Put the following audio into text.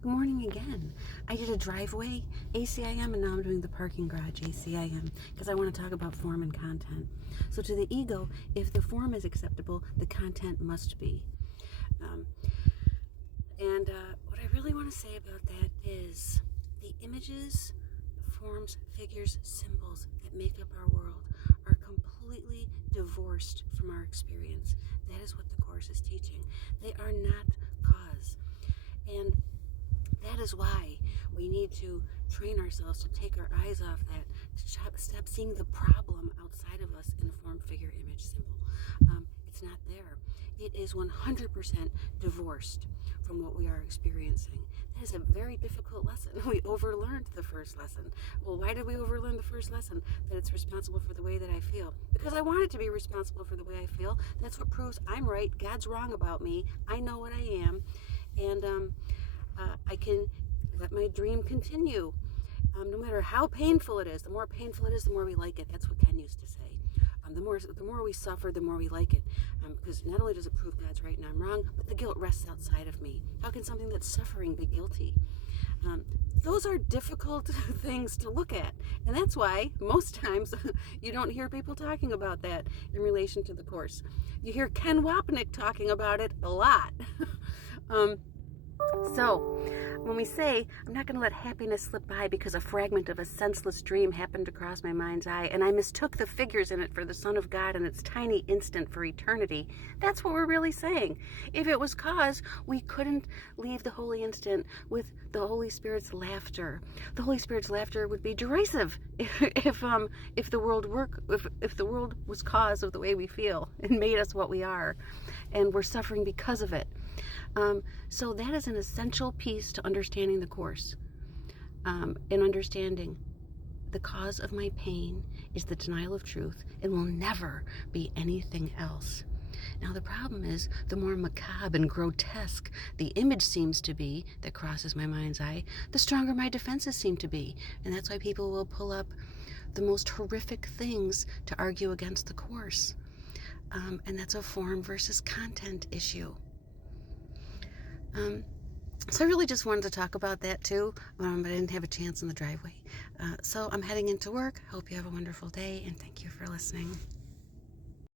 Good morning again. I did a driveway ACIM and now I'm doing the parking garage ACIM because I want to talk about form and content. So to the ego, if the form is acceptable, the content must be. What I really want to say about that is the images, forms, figures, symbols that make up our world are completely divorced from our experience. That is what the Course is teaching. They are not cause. And that is why we need to train ourselves to take our eyes off that, to stop seeing the problem outside of us in a form, figure, image, symbol. It's not there. It is 100% divorced from what we are experiencing. That is a very difficult lesson. We overlearned the first lesson. Well, why did we overlearn the first lesson? That it's responsible for the way that I feel. Because I want it to be responsible for the way I feel. That's what proves I'm right. God's wrong about me. I know what I am. And I can let my dream continue. No matter how painful it is, the more painful it is, the more we like it. That's what Ken used to say. The more we suffer, the more we like it. Because not only does it prove God's right and I'm wrong, but the guilt rests outside of me. How can something that's suffering be guilty? Those are difficult things to look at. And that's why most times you don't hear people talking about that in relation to the Course. You hear Ken Wapnick talking about it a lot. So, when we say, I'm not going to let happiness slip by because a fragment of a senseless dream happened to cross my mind's eye, and I mistook the figures in it for the Son of God and its tiny instant for eternity, that's what we're really saying. If it was cause, we couldn't leave the holy instant with the Holy Spirit's laughter. The Holy Spirit's laughter would be derisive if the world was cause of the way we feel and made us what we are, and we're suffering because of it. So that is an essential piece to understanding the Course, and understanding the cause of my pain is the denial of truth and will never be anything else. Now the problem is, the more macabre and grotesque the image seems to be that crosses my mind's eye, the stronger my defenses seem to be. And that's why people will pull up the most horrific things to argue against the Course. And that's a form versus content issue. So I really just wanted to talk about that too, but I didn't have a chance in the driveway. So I'm heading into work. Hope you have a wonderful day, and thank you for listening.